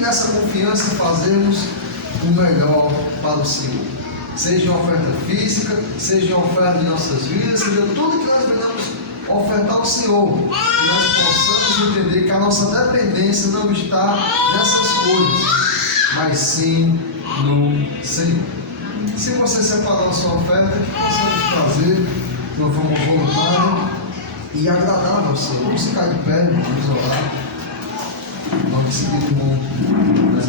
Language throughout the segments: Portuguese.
nessa confiança fazemos o melhor para o Senhor. Seja em oferta física, seja em oferta de nossas vidas, seja tudo que nós venhamos ofertar ao Senhor, que nós possamos entender que a nossa dependência não está nessas coisas, mas sim no Senhor. Se você separar a sua oferta, que possamos fazer de uma forma voluntária e agradável ao Senhor. Vamos ficar de pé, vamos orar. Vamos seguir com mais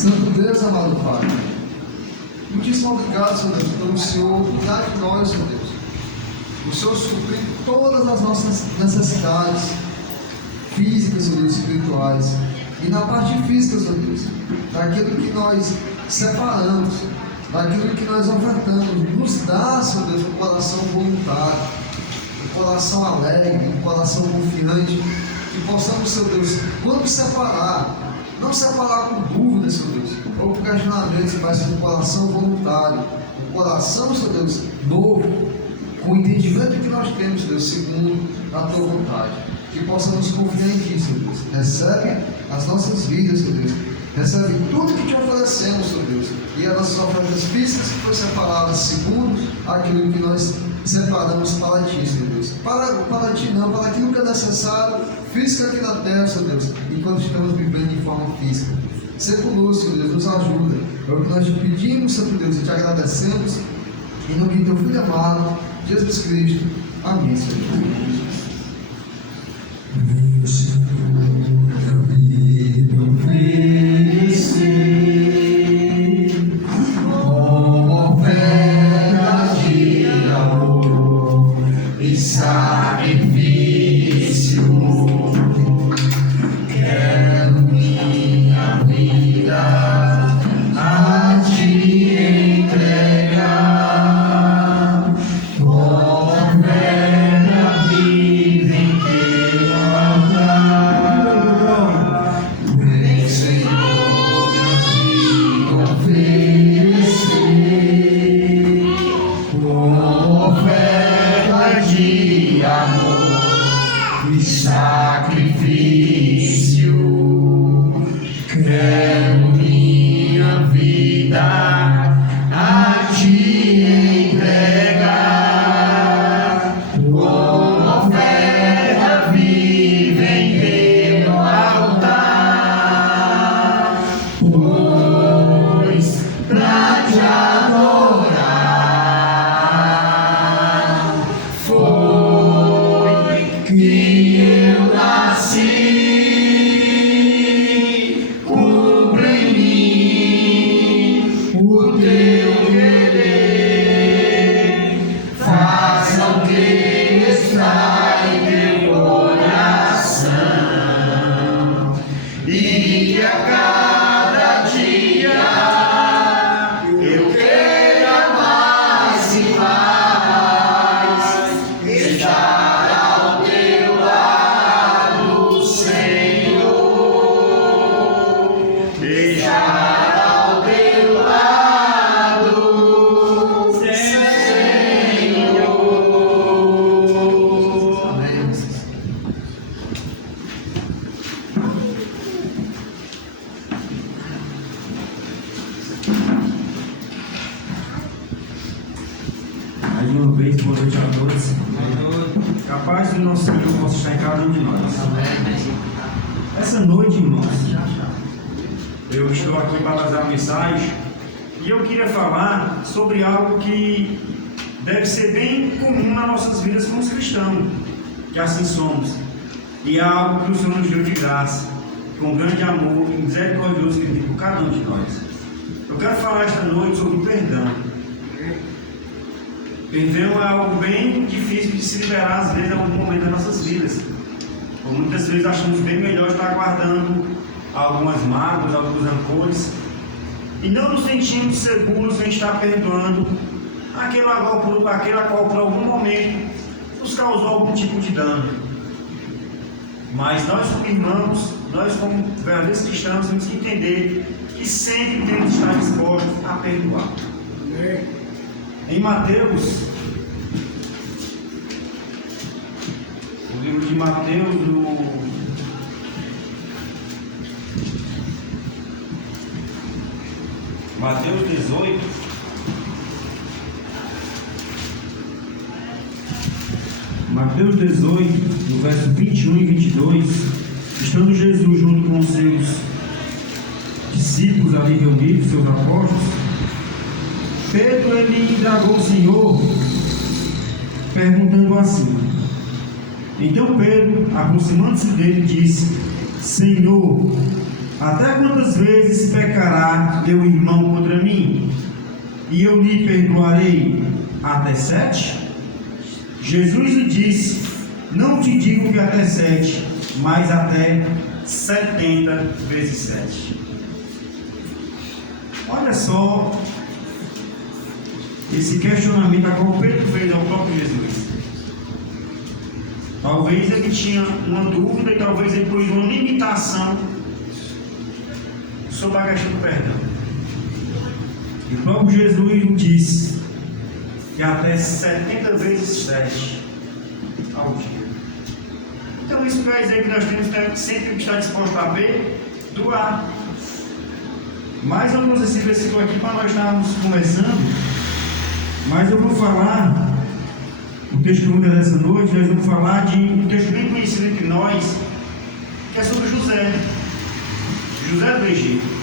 Santo Deus, amado Pai, muitíssimo obrigado, Senhor Deus, pelo Senhor cuidar de nós, Senhor Deus. O Senhor suprir todas as nossas necessidades físicas, Senhor Deus, espirituais. E na parte física, Senhor Deus, daquilo que nós separamos, daquilo que nós ofertamos, nos dá, Senhor Deus, um coração voluntário, um coração alegre, um coração confiante, que possamos, Senhor Deus, quando separar, não separar com dúvidas, Senhor Deus, ou com questionamentos, mas com um coração voluntário, um coração, Senhor Deus, novo, com o entendimento que nós temos, Deus, segundo a Tua vontade. Que possamos confiar em Ti, Senhor Deus. Recebe as nossas vidas, Senhor Deus. Recebe tudo que Te oferecemos, Senhor Deus. E as nossas ofertas físicas que foram separadas segundo aquilo que nós separamos para Ti, Senhor Deus. Para Ti não, para aquilo que é necessário, físico aqui na terra, Senhor Deus. Enquanto estamos vivendo de forma física. Ser conosco, Senhor Deus, nos ajuda. É o que nós Te pedimos, Santo Deus, e Te agradecemos. Em nome de Teu Filho amado, Jesus Cristo. Amém, Senhor. Mais uma vez, boa noite a todos. Que a paz do nosso Senhor possa estar em cada um de nós. Essa noite, irmãos, eu estou aqui para fazer a mensagem e eu queria falar sobre algo que deve ser bem comum nas nossas vidas como cristãos, que assim somos. E é algo que o Senhor nos deu de graça, com grande amor e misericordioso que tem por cada um de nós. Eu quero falar esta noite sobre o perdão. Perdão é algo bem difícil de se liberar, às vezes, em algum momento das nossas vidas. Ou muitas vezes achamos bem melhor estar guardando algumas mágoas, alguns rancores, e não nos sentimos seguros em estar perdoando aquele a qual por algum momento nos causou algum tipo de dano. Mas nós, como irmãos, nós como verdadeiros cristãos, temos que entender que sempre temos que estar dispostos a perdoar. Em Mateus, o livro de Mateus, no Mateus 18. Mateus 18, no verso 21 e 22, estando Jesus junto com os seus discípulos ali reunidos, seus apóstolos, Pedro ele indagou o Senhor, perguntando assim. Então Pedro, aproximando-se dele, disse: Senhor, até quantas vezes pecará meu irmão contra mim, e eu lhe perdoarei? Até 7? Jesus lhe disse: Não te digo que até 7, mas até 70 vezes 7. Olha só esse questionamento a qual Pedro fez ao próprio Jesus. Talvez ele tinha uma dúvida e talvez ele pôs uma limitação sobre a questão do perdão. E o próprio Jesus disse que até 70 vezes 7 ao dia. Então isso quer dizer que nós temos que sempre estar disposto a perdoar. Mas eu trouxe esse versículo aqui para nós estarmos conversando. Mas eu vou falar, o texto que eu vou dar essa noite, nós vamos falar de um texto bem conhecido entre nós, que é sobre José. José do Egito.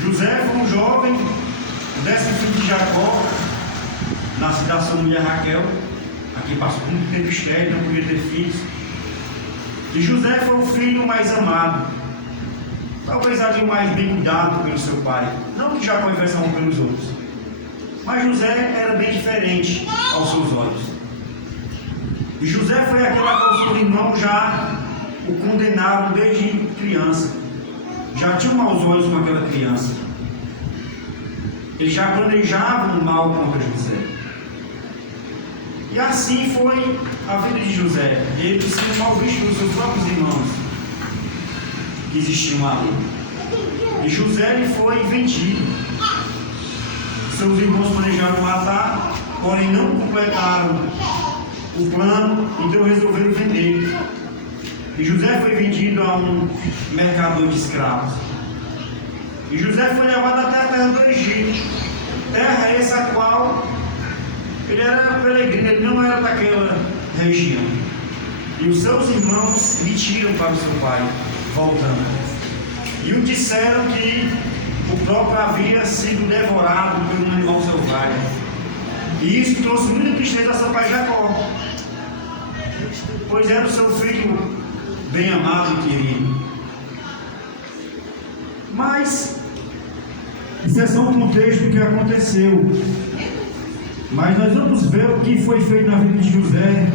José foi um jovem, 10º filho de Jacó, nascido da sua mulher Raquel, aqui passou muito tempo estéril, não podia ter filhos. E José foi o filho mais amado, talvez ali o mais bem cuidado pelo seu pai, não que Jacó tivesse amor pelos outros, mas José era bem diferente aos seus olhos. E José foi aquele a qual seus irmãos já o condenaram desde criança, já tinham maus olhos com aquela criança. Eles já planejavam mal contra José. E assim foi a vida de José. Ele se mal visto pelos seus próprios irmãos que existiam ali. E José ele foi vendido. Seus irmãos planejaram matar, porém não completaram o plano, então resolveram vender. E José foi vendido a um mercador de escravos. E José foi levado até a terra do Egito, terra essa a qual ele era peregrino, ele não era daquela região. E os seus irmãos mentiram para o seu pai, voltando. E o disseram que o próprio havia sido devorado por um animal selvagem. E isso trouxe muita tristeza a seu pai Jacó, pois era o seu filho bem amado e querido. Mas isso é só um contexto do que aconteceu. Mas nós vamos ver o que foi feito na vida de José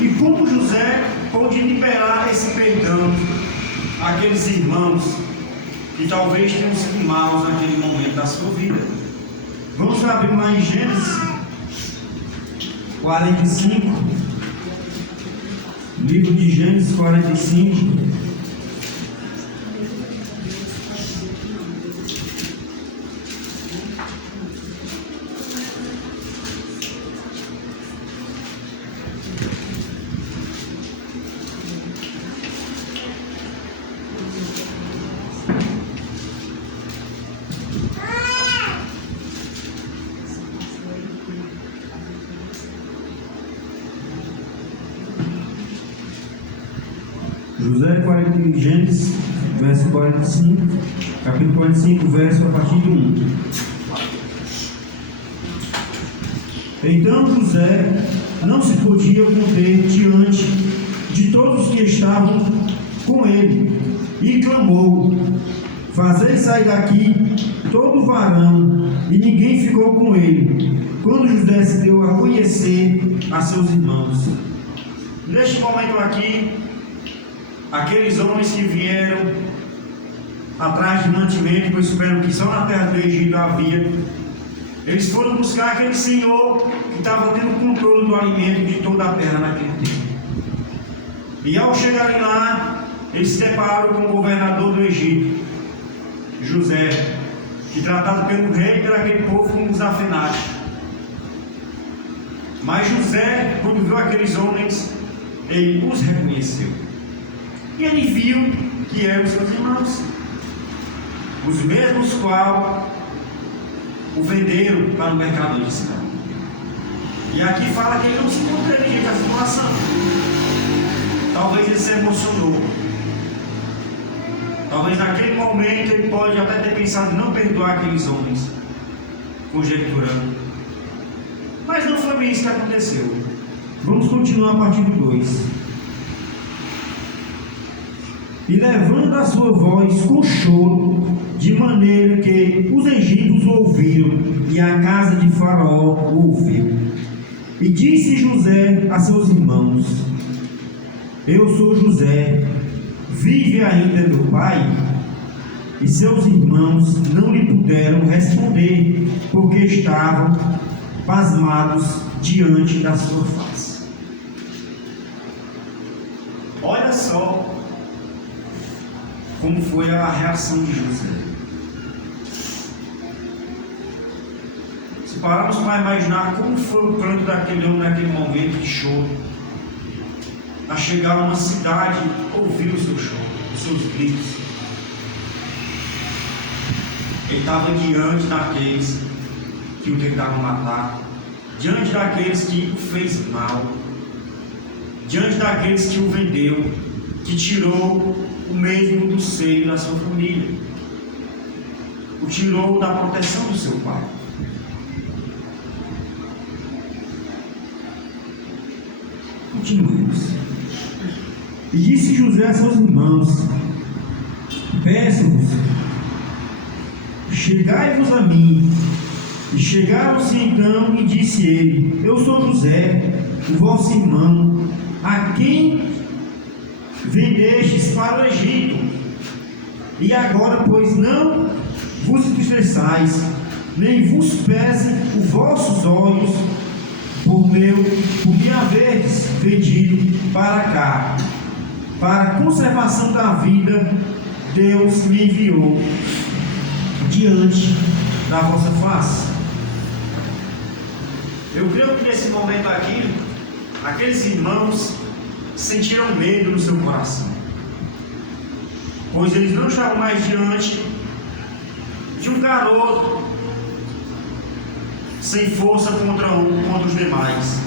e como José pôde liberar esse perdão àqueles irmãos que talvez tenham sido maus naquele momento da sua vida. Vamos abrir lá em Gênesis 45, livro de Gênesis 45. Gênesis, verso 45, capítulo 45, verso a partir do 1. Então José não se podia conter diante de todos que estavam com ele, e clamou: Fazei sair daqui todo varão, e ninguém ficou com ele, quando José se deu a conhecer a seus irmãos. Neste momento aqui, aqueles homens que vieram atrás de mantimento, pois souberam que só na terra do Egito havia, eles foram buscar aquele senhor que estava tendo o controle do alimento de toda a terra naquele tempo. E ao chegarem lá, eles se depararam com o governador do Egito, José, que tratado pelo rei e por aquele povo como os afenados. Mas José, quando viu aqueles homens, ele os reconheceu. E ele viu que eram seus irmãos. os mesmos qual o venderam para o mercador de escravos. E aqui fala que ele não se conteve diante da situação. Talvez ele se emocionou. Talvez naquele momento ele pode até ter pensado em não perdoar aqueles homens, conjecturando. Mas não foi bem isso que aconteceu. Vamos continuar a partir do 2. E levando a sua voz com choro, de maneira que os egípcios ouviram, e a casa de Faraó o ouviu. E disse José a seus irmãos: Eu sou José, vive ainda meu pai? E seus irmãos não lhe puderam responder, porque estavam pasmados diante da sua face. Olha só como foi a reação de José. Se pararmos para imaginar como foi o pranto daquele homem naquele momento de choro, a chegar a uma cidade, ouvir o seu choro, os seus gritos. Ele estava diante daqueles que o tentaram matar, diante daqueles que o fez mal, diante daqueles que o vendeu, que tirou o mesmo do seio da sua família, o tirou da proteção do seu pai. Continuemos. E disse José a seus irmãos: Peço-vos, chegai-vos a mim. E chegaram-se então, e disse ele: Eu sou José, o vosso irmão, a quem vendestes para o Egito. E agora, pois, não vos entristeçais, nem vos pese os vossos olhos por me haverdes vendido para cá. Para a conservação da vida, Deus me enviou diante da vossa face. Eu creio que nesse momento aqui, aqueles irmãos sentiram medo no seu coração, pois eles não estavam mais diante de um garoto sem força contra os demais.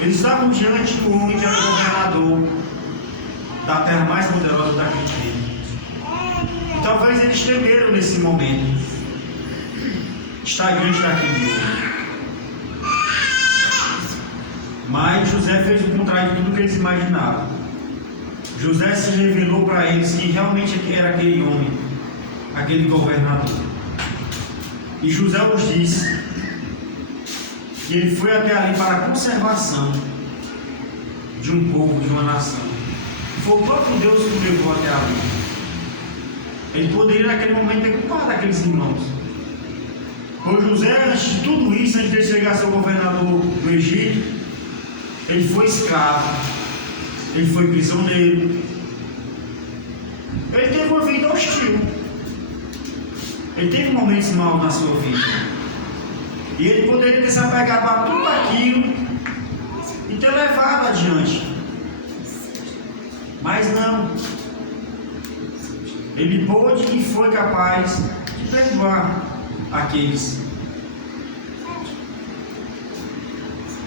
Eles estavam diante do homem que era o governador da terra mais poderosa daquele tempo. E talvez eles temeram nesse momento estar diante daquele homem. Mas José fez o contrário de tudo que eles imaginavam. José se revelou para eles que realmente era aquele homem, aquele governador. E José os disse que ele foi até ali para a conservação de um povo, de uma nação. Foi o próprio Deus que o levou até ali. Ele poderia naquele momento ter culpado aqueles irmãos. Pois José, antes de tudo isso, antes de ele chegar a ser o governador do Egito, ele foi escravo, ele foi prisioneiro, ele teve uma vida hostil, ele teve momentos maus na sua vida, e ele poderia ter se apegado a tudo aquilo e ter levado adiante, mas não. Ele pôde e foi capaz de perdoar aqueles.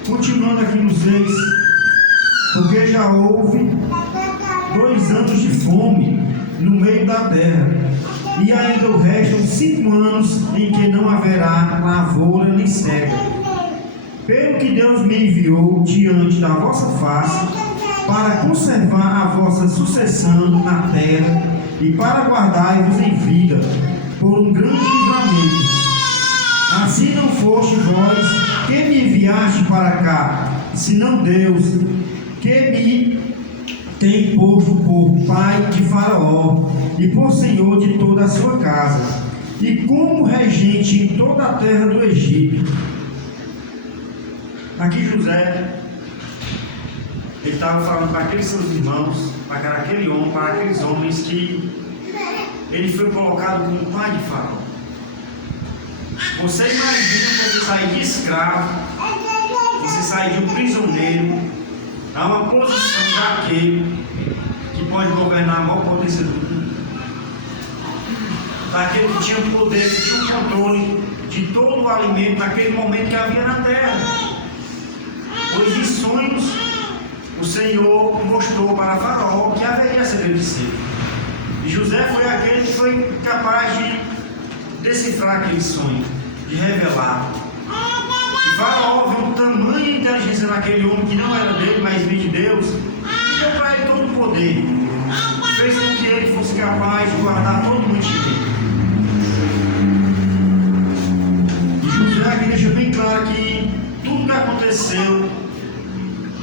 Continuando aqui no 6, porque já houve 2 anos de fome no meio da terra, e ainda restam 5 anos em que não haverá lavoura nem cega. Pelo que Deus me enviou diante da vossa face, para conservar a vossa sucessão na terra, e para guardar-vos em vida, por um grande livramento. Assim não foste vós que me enviaste para cá, senão Deus, que me tem posto por pai de Faraó e por senhor de toda a sua casa, e como regente em toda a terra do Egito. Aqui José, ele estava falando para aqueles seus irmãos, para aquele homem, para aqueles homens que ele foi colocado como pai de Faraó. Você imagina você sair de escravo, você sair de um prisioneiro, a uma posição daquele que pode governar a maior potência do mundo. daquele que tinha o poder, que tinha o controle de todo o alimento naquele momento que havia na terra. Pois em sonhos o Senhor mostrou para Faraó que haveria essa grande seca. E José foi aquele que foi capaz de decifrar aquele sonho, de revelar. E Faraó viu tamanha inteligência naquele homem que não era dele, mas vinha de Deus, e deu para ele todo o poder. Fez com que ele fosse capaz de guardar todo o mantimento. E José aqui deixa bem claro que tudo que aconteceu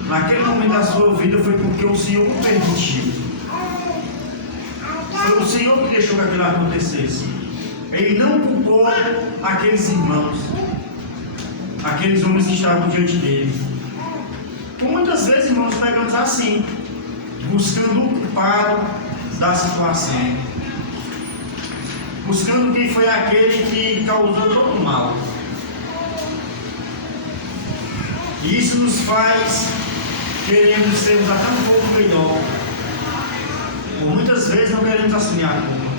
naquele momento da sua vida foi porque o Senhor o permitiu. Foi o Senhor que deixou que aquilo acontecesse. Ele não culpou aqueles irmãos, aqueles homens que estavam diante dele. Por muitas vezes, irmãos, pegamos assim, buscando o culpado da situação, buscando quem foi aquele que causou todo o mal. E isso nos faz queremos sermos até um pouco melhor. Por muitas vezes não queremos assumir a culpa.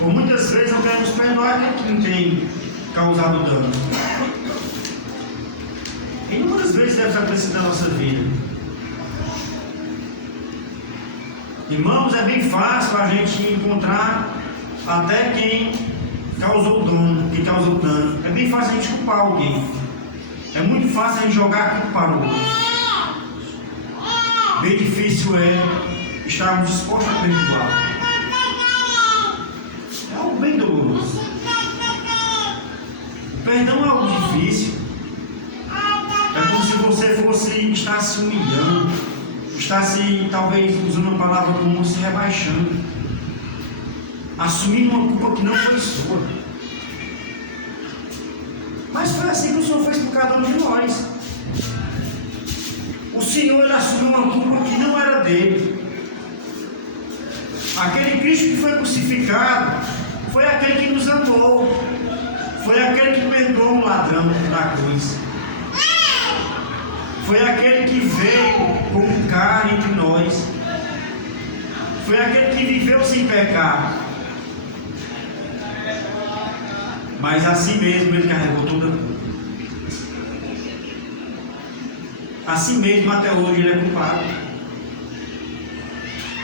Por muitas vezes não queremos perdoar quem tem causado dano. Inúmeras vezes deve acontecer na nossa vida. Irmãos, é bem fácil a gente encontrar até quem causou dano, quem causou dano. É bem fácil a gente culpar alguém. É muito fácil a gente jogar a culpa para o outro. Bem difícil é estarmos dispostos a perdoar. É algo bem doloroso. Perdão é algo difícil. É como se você fosse estar se humilhando, estar se, talvez, usando uma palavra comum, se rebaixando, assumindo uma culpa que não foi sua. Mas foi assim que o Senhor fez por cada um de nós. O Senhor, ele assumiu uma culpa que não era dele. Aquele Cristo que foi crucificado foi aquele que nos amou, foi aquele que perdoou um ladrão da cruz, foi aquele que veio como carne entre nós, foi aquele que viveu sem pecar. Mas assim mesmo ele carregou toda a culpa. Assim mesmo até hoje ele é culpado.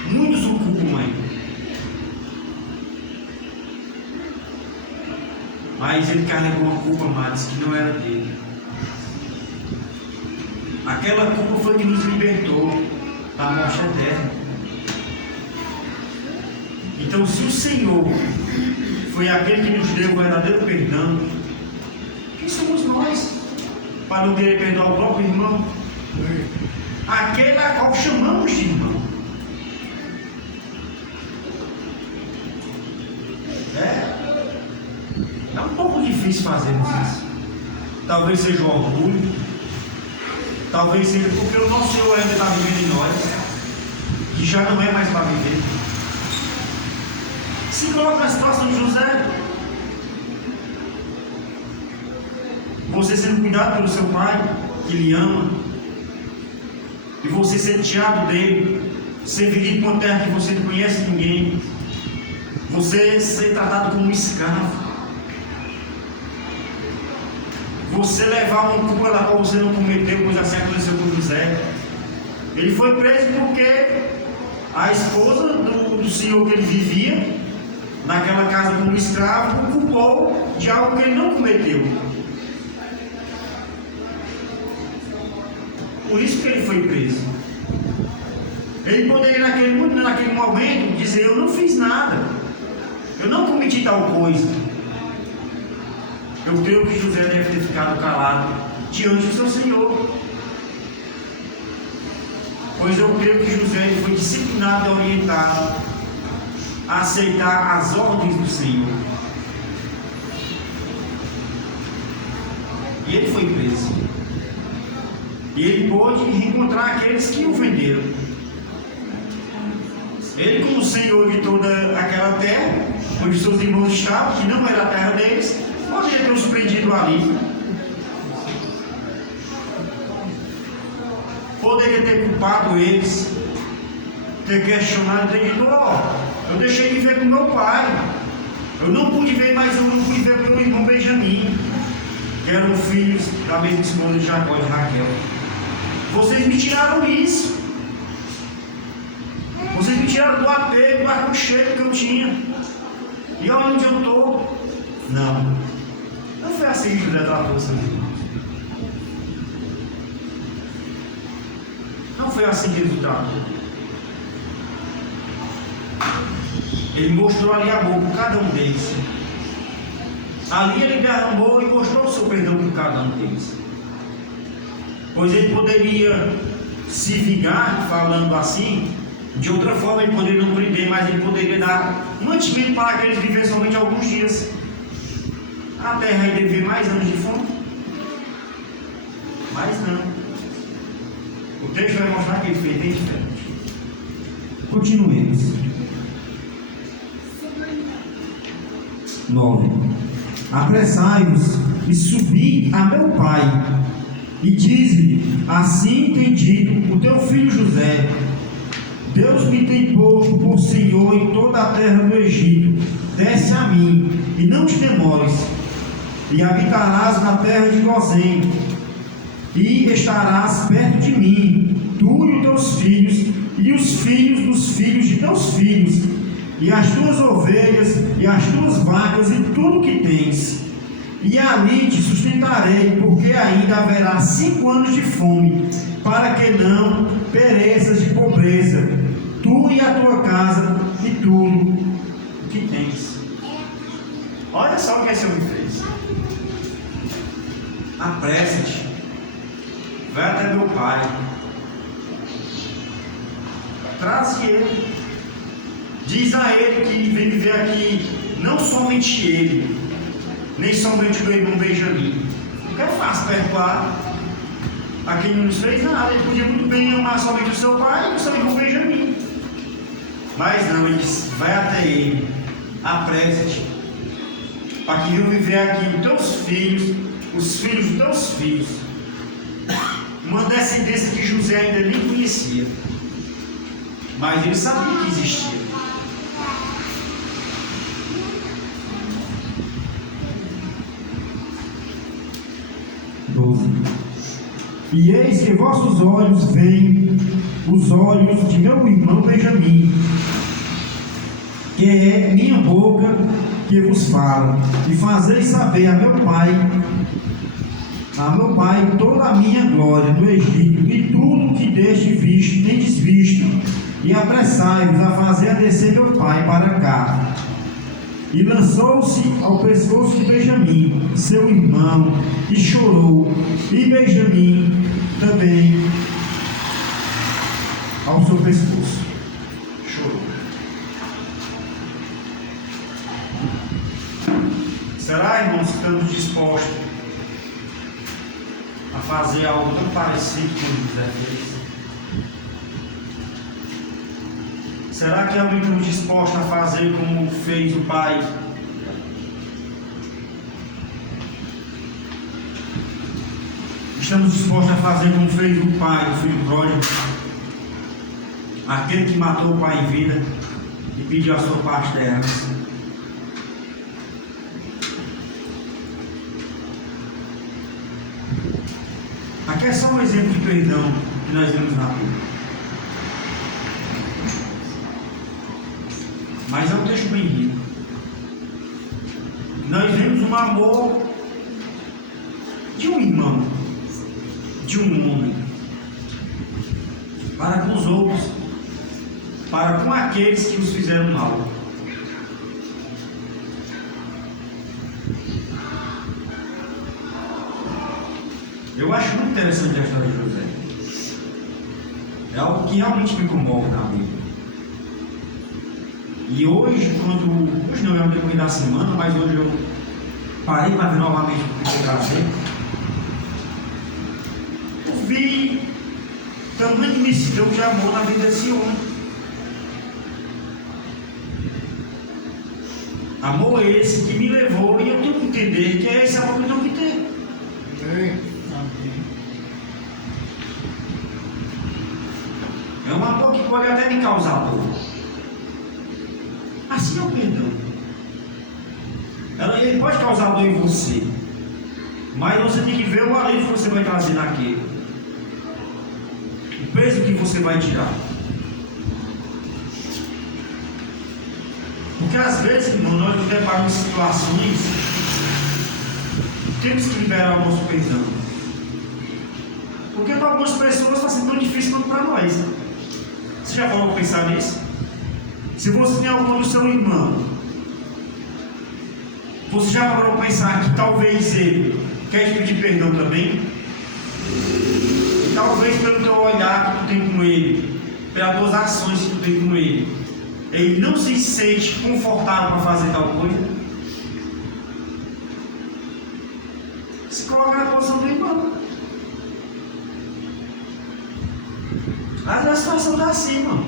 Muitos o culpam ainda. Mas ele carregou uma culpa, amados, que não era dele. Aquela culpa foi que nos libertou da morte eterna. Então, se o Senhor foi aquele que nos deu o verdadeiro perdão, quem somos nós para não querer perdoar o próprio irmão? Aquele a qual chamamos de irmão. É um pouco difícil fazermos isso. Talvez seja o orgulho, talvez seja porque o nosso Senhor ainda está vivendo em nós, que já não é mais para viver. Se coloca na situação de José. Você sendo cuidado pelo seu pai, que lhe ama, e você ser tirado dele, ser vendido para uma terra que você não conhece ninguém, você ser tratado como um escravo, você levar uma culpa da qual você não cometeu, pois assim aconteceu com José. Ele foi preso porque a esposa do senhor que ele vivia naquela casa como escravo o culpou de algo que ele não cometeu. Por isso que ele foi preso. Ele poderia naquele momento dizer: eu não fiz nada, eu não cometi tal coisa. Eu creio que José deve ter ficado calado diante do seu Senhor, pois eu creio que José foi disciplinado e orientado a aceitar as ordens do Senhor. E ele foi preso. E ele pôde reencontrar aqueles que o venderam. Ele, como Senhor de toda aquela terra, onde seus irmãos estavam, que não era a terra deles, poderia ter os prendido ali. Poderia ter culpado eles. ter questionado, ter dito, eu deixei de ver com meu pai. Eu não pude ver, mas eu não pude ver com meu irmão Benjamim, que eram filhos da mesma esposa de Jacó e de Raquel. Vocês me tiraram isso. Vocês me tiraram do apego, do aconchego que eu tinha. E olha onde eu estou. Não foi assim que José tratou seus irmãos. Não foi assim que ele tratou. Ele mostrou ali amor por cada um deles. Ali ele derramou e mostrou o seu perdão por cada um deles. Pois ele poderia se vingar, falando assim, de outra forma ele poderia não prender, mas ele poderia dar mantimento para que eles vivessem somente alguns dias. A terra ia viver mais anos de fome? Mas não. O texto vai mostrar que ele fez bem diferente. Continuemos. 9. Apressai-vos e subi a meu pai, e diz-lhe: assim tem dito o teu filho José: Deus me tem posto por Senhor em toda a terra do Egito. Desce a mim, e não te demores, e habitarás na terra de Gozém, e estarás perto de mim, tu e os teus filhos, e os filhos dos filhos de teus filhos, e as tuas ovelhas, e as tuas vacas, e tudo que tens. E ali te sustentarei, porque ainda haverá 5 anos de fome, para que não pereças de pobreza, tu e a tua casa, e tudo o que tens. Olha só o que esse homem fez. Apressa-te, vai até meu pai, traz ele, diz a ele que vem viver aqui, não somente ele, nem somente meu irmão Benjamim. Porque é fácil perdoar a quem não nos fez nada. Ele podia muito bem amar somente o seu pai e o seu irmão Benjamim. Mas não, ele disse: vai até ele, apressa-te, para que eu viver aqui os teus filhos, os filhos dos teus filhos, uma descendência que José ainda nem conhecia, mas ele sabia que existia. E eis que vossos olhos veem os olhos de meu irmão Benjamim, que é minha boca que vos fala, e fazeis saber a meu pai toda a minha glória no Egito, e tudo que tendes visto, e apressai-vos a fazer descer meu pai para cá. E lançou-se ao pescoço de Benjamim, seu irmão, e chorou, e Benjamim também ao seu pescoço chorou. Será, irmãos, que estamos dispostos a fazer algo tão parecido com o que José fez? Será que realmente estamos dispostos a fazer como fez o pai? Estamos dispostos a fazer como fez o pai, o filho pródigo, aquele que matou o pai em vida e pediu a sua parte da herança? Aqui é só um exemplo de perdão que nós vemos na Bíblia. Mas é um texto bem rico. Nós vemos um amor de um irmão, de um homem, para com os outros, para com aqueles que os fizeram mal. Eu acho muito interessante a história de José. É algo que realmente me comove na Bíblia. E hoje não é o decorrer da semana, mas hoje eu parei para ver novamente o que eu trazer. Eu vi tamanho de imensidão de amor na vida desse homem. Amor esse que me levou, e eu tenho que entender que é esse amor que eu tenho que ter. É um amor que pode até me causar dor. Assim é o perdão. Ele pode causar dor em você, mas você tem que ver o alívio que você vai trazer naquele, o peso que você vai tirar. Porque às vezes, irmão, nós nos deparamos em situações, temos que liberar o nosso perdão. Porque para algumas pessoas está sendo tão difícil quanto para nós. Você já parou para pensar nisso? Se você tem algum do seu irmão, você já parou para pensar que talvez ele quer te pedir perdão também? E talvez pelo teu olhar que tu tem com ele, pelas tuas ações que tu tem com ele não se sente confortável para fazer tal coisa? Se coloca na posição do irmão. Às vezes a situação está assim, irmão.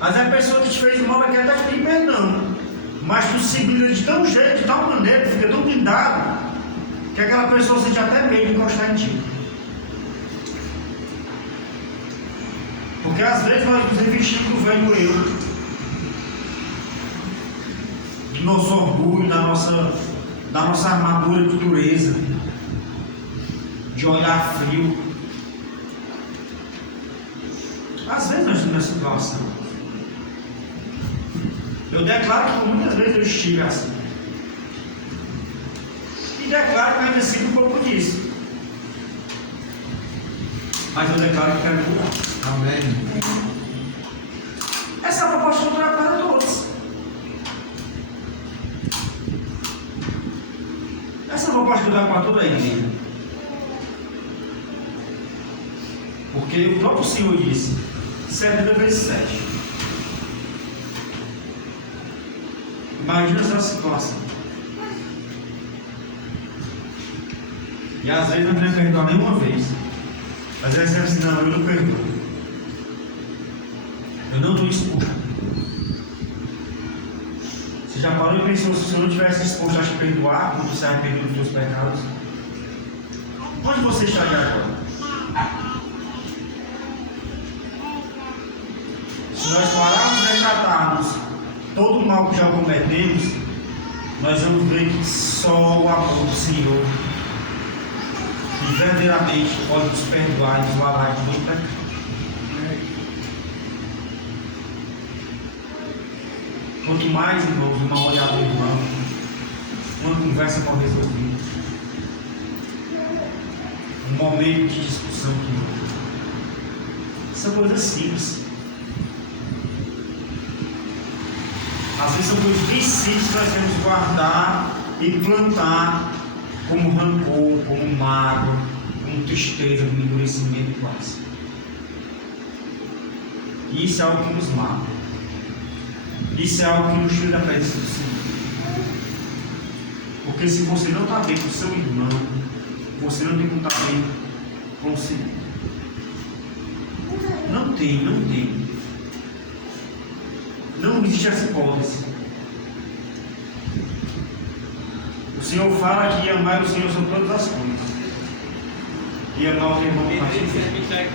Às vezes a pessoa que te fez mal quer até te pedir perdão, mas tu se blinda de tão jeito, de tal maneira, tu fica tão blindado, que aquela pessoa sente até medo de encostar em ti. Porque às vezes nós nos revestimos do velho eu, do nosso orgulho, da nossa armadura de dureza, de olhar frio. Às vezes nós estamos nessa situação. Eu declaro que muitas vezes eu estive assim. E declaro que ainda sinto um pouco disso. Mas eu declaro que quero mudar. Amém. Essa é a proposta do trabalho para todos. Essa é a proposta do trabalho para toda a igreja. Porque o próprio Senhor disse 70 vezes 7. Imagina essa situação. E às vezes não queremos perdoar nenhuma vez. Às vezes é assim, não, eu não perdoo. Eu não estou disposto. Você já parou e pensou, se o Senhor não tivesse disposto a te perdoar, quando você arrependeu dos seus pecados? Onde você estaria agora? Se nós pararmos e retratarmos todo o mal que já cometemos, nós vamos ver que só o amor do Senhor que verdadeiramente pode nos perdoar e nos lavar de todo pecado. Quanto mais, irmãos, uma olhada do irmão, uma conversa mal resolvida, um momento de discussão que são coisas simples. Às vezes são coisas bem simples que nós temos que guardar e plantar como rancor, como mágoa, como tristeza, como endurecimento e paz. E isso é algo que nos mata. Isso é algo que nos tira da presença do Senhor. Porque se você não está bem com o seu irmão, você não tem como estar bem com o Senhor. Não tem. Não existe essa hipótese. O Senhor fala que amar o Senhor são todas as coisas. E amar o teu irmão particular.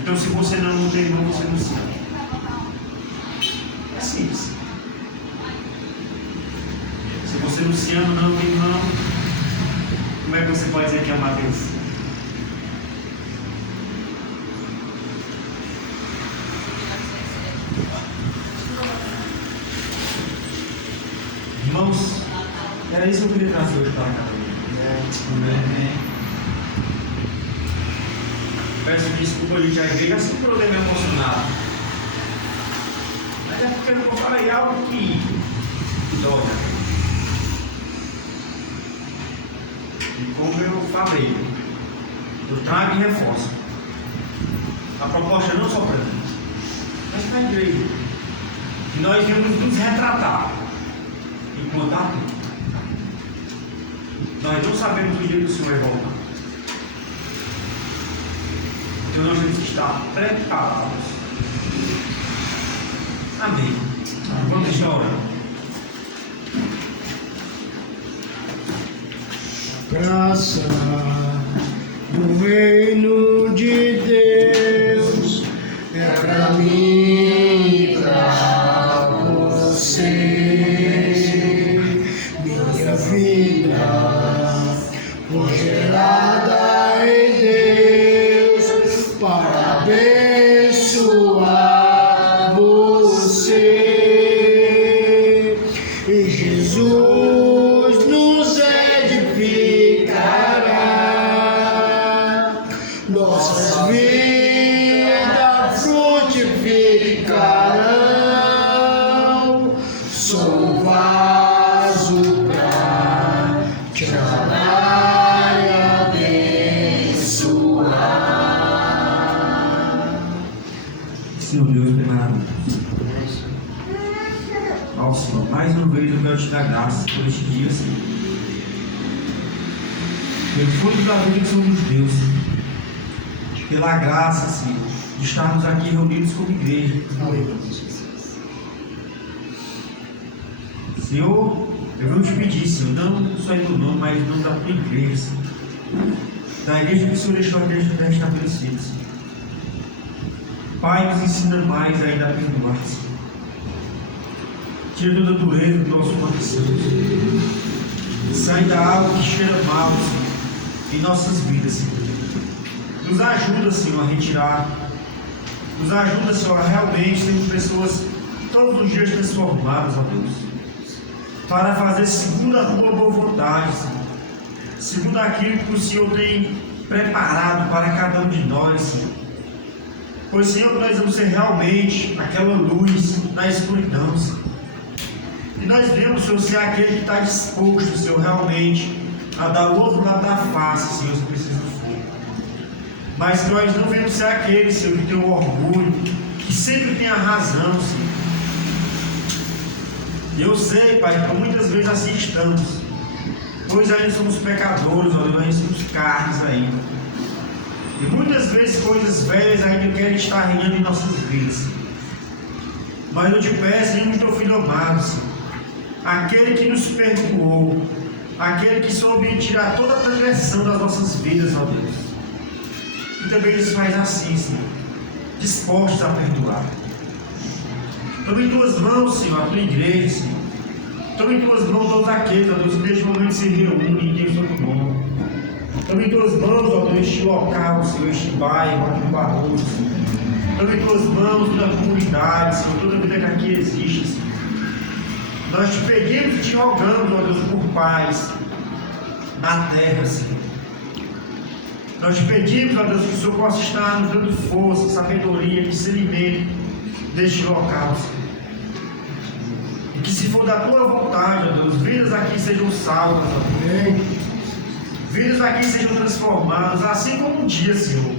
Então, se você não tem irmão, você não se ama. É simples. Se você não se ama, não tem irmão, como é que você pode dizer que ama a Deus? Irmãos, era isso que eu queria trazer hoje para a Amém. Peço desculpa, gente, a igreja assim por eu ter me emocionado. Mas é porque eu falei algo que dói. E como eu falei, eu trago e reforço. A proposta não só para mim, mas para a igreja. Que nós devemos nos retratar enquanto há tempo. Nós não sabemos o dia que o Senhor vai voltar. Então nós temos que estar preparados. Amém. Vamos deixar orando. Graça do reino de Deus vim pra você, minha vida foi gerada em Deus para abençoar você, e Jesus nos edificará, nossas vidas frutificarão. Sou um vaso pra te amar e abençoar. Senhor Deus, maravilhoso. Ó Senhor, mais uma vez eu quero te dar graças por este dia, Senhor. Pelo fruto da vida que somos Deus, pela graça, Senhor, de estarmos aqui reunidos como igreja. Senhor, eu vou te pedir, Senhor, não só em teu nome, mas em nome da tua igreja, Senhor. Da igreja que o Senhor deixou a igreja estabelecida, Senhor. Pai, nos ensina mais ainda a perdoar, Senhor. Tira toda a dureza do nosso coração, Senhor. Sai da água que cheira mal, Senhor, em nossas vidas, Senhor. Nos ajuda, Senhor, a retirar. Nos ajuda, Senhor, a realmente sermos pessoas todos os dias transformadas, ó Deus, para fazer segundo a tua boa vontade, Senhor. Segundo aquilo que o Senhor tem preparado para cada um de nós, Senhor. Pois, Senhor, nós vamos ser realmente aquela luz na escuridão, Senhor. E nós vemos, Senhor, ser aquele que está disposto, Senhor, realmente a dar o outro lado da face, Senhor, se precisa do fogo. Mas nós não vemos ser aquele, Senhor, que tem o orgulho, que sempre tem a razão, Senhor. E eu sei, Pai, que muitas vezes assim estamos, pois ainda somos pecadores, ó Deus, ainda somos carnes ainda. E muitas vezes coisas velhas ainda querem estar reinando em nossas vidas. Mas eu te peço, em nome do teu Filho amado, Senhor, aquele que nos perdoou, aquele que soube tirar toda a transgressão das nossas vidas, ó Deus, e também nos faz assim, Senhor, dispostos a perdoar. Toma em tuas mãos, Senhor, a tua igreja, Senhor. Toma em tuas mãos todos aqueles, ó Deus, que neste momento se reúnem em teu santo nome. Toma em tuas mãos, ó Deus, este local, Senhor, este bairro aqui no Barroso, Senhor. Toma em tuas mãos toda a comunidade, Senhor, toda a vida que aqui existe, Senhor. Nós te pedimos e te rogamos, ó Deus, por paz na terra, Senhor. Nós te pedimos, ó Deus, que o Senhor possa estar nos dando força, sabedoria, discernimento deste local, Senhor. E que, se for da tua vontade, ó Deus, vidas aqui sejam salvas, ó Deus. Vidas aqui sejam transformadas, assim como um dia, Senhor,